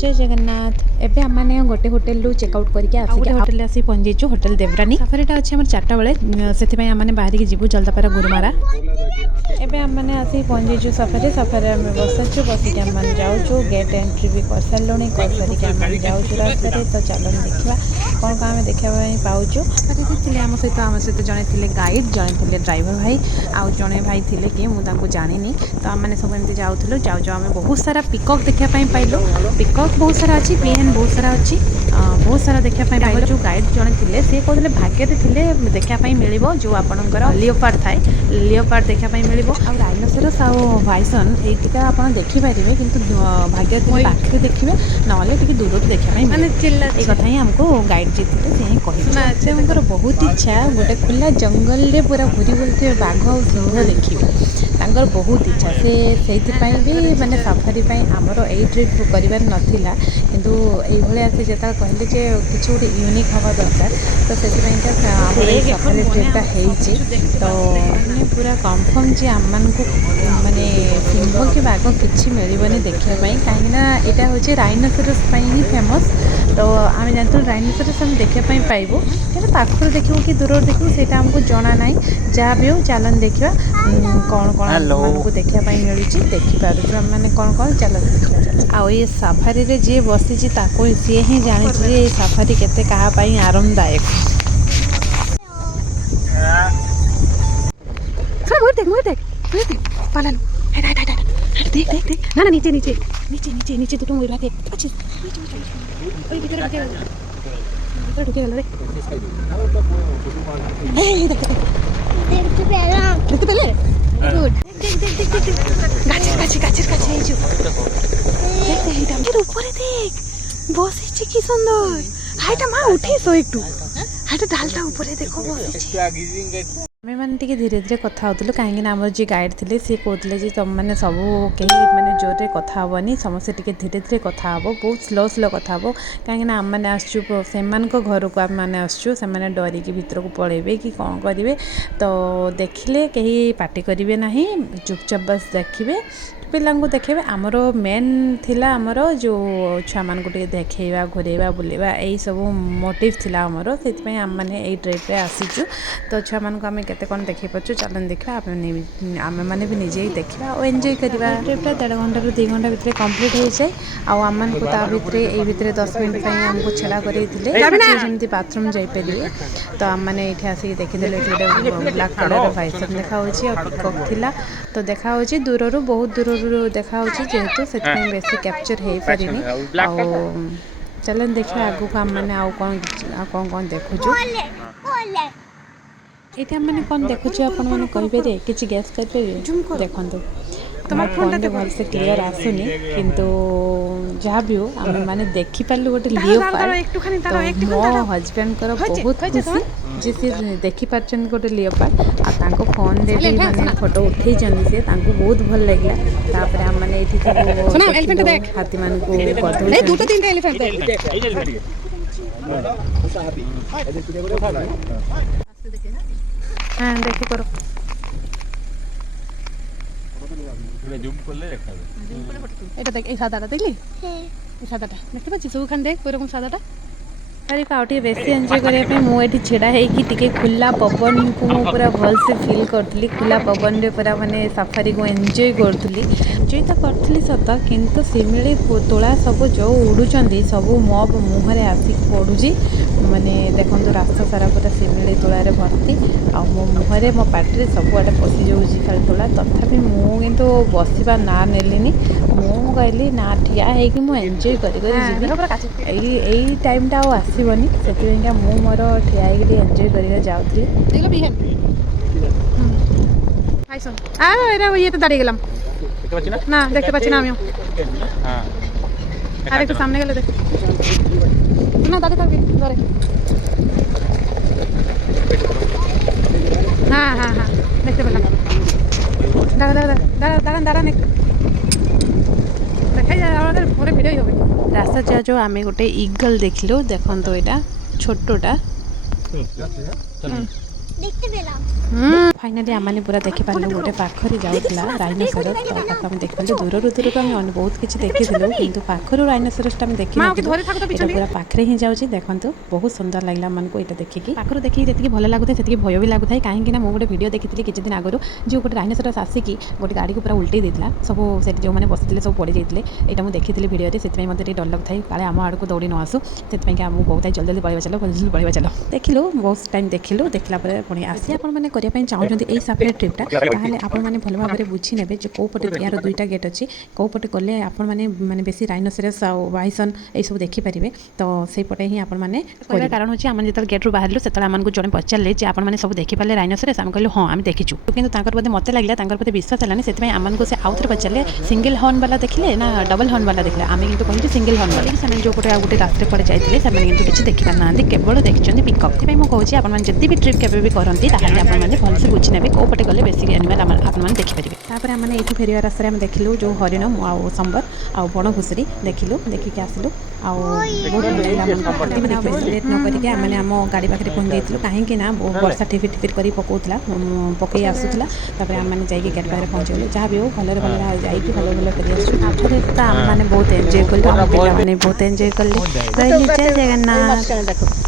जय जगन्नाथ। एबे आम गोटे होटेल चेकआउट करके होटेल आसी पहुंचीचु होटेल देवरानी। सफारीटा अच्छे आम 4टा बेले से आम बाहर जीवु जलदापारा गुरुमारा। एबे आम आसी पहुंचीचु सफारी सफारी आम बसचु बसिक आम जाऊँ गेट एंट्री भी कर सारे कर सारिक आम जाऊँ रास्तार। तो चलो देखा कौन कौन आम देखा पाचु। आम सहित जड़े थे गाइड जड़े थे ड्राइवर भाई आउ जड़े भाई थे कि मुझे जानी। तो आम मैंने सब एमती जाऊँ जाऊँ आम बहुत सारा पिकॉक देखापी पाइलु। पिकॉक बहुत सारा अच्छी पीएन बहुत सारा अच्छी बहुत सारा देखापी पाइल। जो गाइड जड़े थे सी कहते भाग्य थे देखापी मिल जो आपंकर लियोपार्ड थाए लियोपार्ड देखापी मिल। राइनोसेरस आउ बाइसन यहीटा आप देखिपारे कि भाग्य थे पाखे देखिए ना दूर देखापी ये कथा ही आमको गाइड जी थे से ही कही बहुत इच्छा गोटे खुला जंगल में पूरा घूरी बुलते बाघ और सिंह देखिए तांकर बहुत इच्छा से भी माने सफारी आमर यही ट्रिप करार नाला किंतु ये से जो कहले जे किसी गोटे यूनिक हवा दरकार तो से सफारी ट्रिपटा होती। तो पूरा कन्फर्म जे आम माने सिंह कि बाघ किसी मिलनी देखापी कहीं यहाँ हूँ राइनोसेरस ही फेमस। तो आम जानते राइनोसेरस आम देखापी पाइबू कि पाखर देखू कि दूर देखू से आमको जना ना जहाँ भी हो चलन देखा कौन कौन को देखापी मिलूँ देखिपुर आम मैंने कौन कौन चल देखा। आ ये सफारी रे जी बसी सी ही जानी ये सफारी केते कहापाई आरामदायक। देख देख देख ना ना नीचे नीचे नीचे नीचे नीचे दुटो मयूर देख अच्छे ओई भीतर ढुके गल रे ए देख देखते पहले गुड देख देख देख देख गाछर गाछर गाछर हे जो देख देख इटा मेरे ऊपर देख बसिछि की सुंदर हाइटा मा उठी सो एकटू हाइटा डालटा ऊपर देखो बसिछि। आमे माने टिके धीरे धीरे कथा होतलु कहीं आमर जी गाइड थे सी कहते जी तुम मैंने सब कहीं मैंने जोरे कथा हेनी समस्ते टिके धीरे धीरे कथा हे बहुत स्लो स्लो कथा हे कहीं आम मैंने आसचु से घर को आम मैंने आसचु से डरिकी भीतर को पलैबे कि कौन करेंगे तो देखिले कहीं पार्टी करेंगे ना चुपचाप बस देखिए पिला देखेबे। आमर मेन थिला आमर जो छुआ मान को देखा घुरेवा बुलेवा यही सब मोटिव थिला आमर से आम मैंने यही ट्रिप आसीचु। तो छुआ मान को आम केते कौन देखे पार्छु चलन देखा आम मैंने भी निजे ही देखा और एंजॉय करवा। ट्रिपटा 1.5 घंटा 2 घंटा भितर कंप्लीट हो जाए आम को भितर 10 मिनट आमको छेड़ा करते बाथरूम जापरिए। तो आम मैंने ये आसिक देखीदे गोटे ब्लाक कलर बाइसन देखा पिकॉक थिला तो देखा दूर बहुत दूर देखा जेहेतु से बेसी कैप्चर हो पारिनी। चलन देखा आगु को आम मैंने आउ कौन देखुचु ये मैंने कौन देखुचु आपण मैंने कहींपे कि गैस करें देखो तुम फोन में भल से क्लीयर आसुनी किंतु जहाँ भी हो आम मैंने देखिपारू गोटे लियोपार्ड मो हजबैंड को बहुत खुशी जी सी देखिपार गोटे लियोपार्ड आ फोन दे भी मैंने फोटो उठे से बहुत भल लगे। तापर आम मैंने हाथी मान हाँ देखी करो এটা দেখ এই সাদাটা দেখলি এই সাদাটা দেখতে পাচ্ছিস ওখানে দেখ ওইরকম সাদাটা अरे आउटे बेसी एंजॉय करने मुझे छेड़ा होगी खुला पवन को मु पूरा भल से फील करी खुला पवन रे पूरा माने सफारी को एंजॉय करी तो करी सत किंतु शिमिली तोला सब जो उड़ुंट सब मो मुहर आसिक पड़ुची माने देखो रास्ता सारा पूरा शिमिली तोलार भर्ती आ मो मुहर मो पार्टी सब आटे पशि जाऊँगी खाली तोला तथापि मुझे बसवा ना नेलिनी मु कहली ना ठिया होगी मुझे एंजॉय करी टाइमटा आसबनी से मोर ठिया एंजॉय कर जाऊँगी ये तो दाड़ी गलम ना देखते पाচ্ছি না আমিও আর একটু সামনে গেলে দেখ না দাঁড়িয়ে থাকবি ধরে হ্যাঁ হ্যাঁ হ্যাঁ দেখতে পেলাম দাঁড়া দাঁড়া দাঁড়া দাঁড়ান দাঁড়ান একটু দেখাই যায় আমাদের পরে ভিডিওই হবে। রাস্তা যা जो आम गोटे इगल देखलो देखो तो यहाँ छोटा देखते फाइनाली आम पूरा देखिपारू गोटे पाखरी जाऊला राइनोसरस तो आम देखिलु दूर दूर आम बहुत किसी देखी कि पाखर राइनोसरसटा आम देखी पूरा पाखे ही जाऊँगी देखो बहुत सुंदर लगे मानक यहाँ देखिकी पाखर देखिए जी भल लगुए से भय भी लगुए कहीं मुझे गोटे भिडियो देखी किसी दिन आगु जो गोटे राइनोसरस आसिकी गोटे गाड़ी को पूरा उल्टे देता सब से जो मैंने बसते सब पड़ जाते यहाँ मुझे देखी भिडियो से मत डर लगता है काले आम आड़ को दौड़ी न आसू से आमको बहुत जल्दी जल्दी पढ़ा चलो जल्दी पढ़ा चलो देखिलु बहुत टाइम देखिलु देखला पुणी आसी आपने करने चाहते यही सफारी ट्रिपटा ताहले आपण माने भल भाव में बुझी नेबे जो कोपटे यार दुईटा गेट अच्छी कोपटे गले आपण माने माने बेसी राइनोसरस आ बाइसन ए सब देखि परिबे तो सेही पटे ही आपण माने कोइ कारण होची आमन जतल गेट रु बाहरलु सेतल आमन को जने पचारले जे आपण माने सब देखि पाले राइनोसरस हम कहलु हां आम देखिछु किंतु तांकर पते मते लागला तांकर पते विश्वास हलानी सेति में आमन को से आउथरे पचारले सिंगल हॉर्न वाला देखिले ना डबल हॉर्न वाला देखिले आमे किंतु कहलु सिंगल हॉर्न वाला से जो कोटे आ गोटे रास्ते पड़े जाइतिले से किंतु किछि देखि पानांदी केवल देखिचंदी पिकअप ते मो कहूची आपण माने जति भी ट्रिप केबे भी करंती ताहाले आपण माने भल से बुझी नेबे कोपटे गले बेसी एनिमल आपने देखिपारे तापर आम ये फेर रास्ते में देखिलु जो हरिण आउ संबर आउ बण घुसुरी देखिलु देखिक आसलु लेट न करके आम आम गाड़ी पाखे पहुँच जाइलु कहीं वर्षा टिफिर टिफिर कर पकाला पकई आसूला आम मैंने जाइए गेट पाखे पहुँचलु जहाँ भी हो भले भले जाइए भले भले कर तो आम मैंने बहुत एंजॉय कलु आम पे बहुत एंजॉय कले जय जगन्नाथ।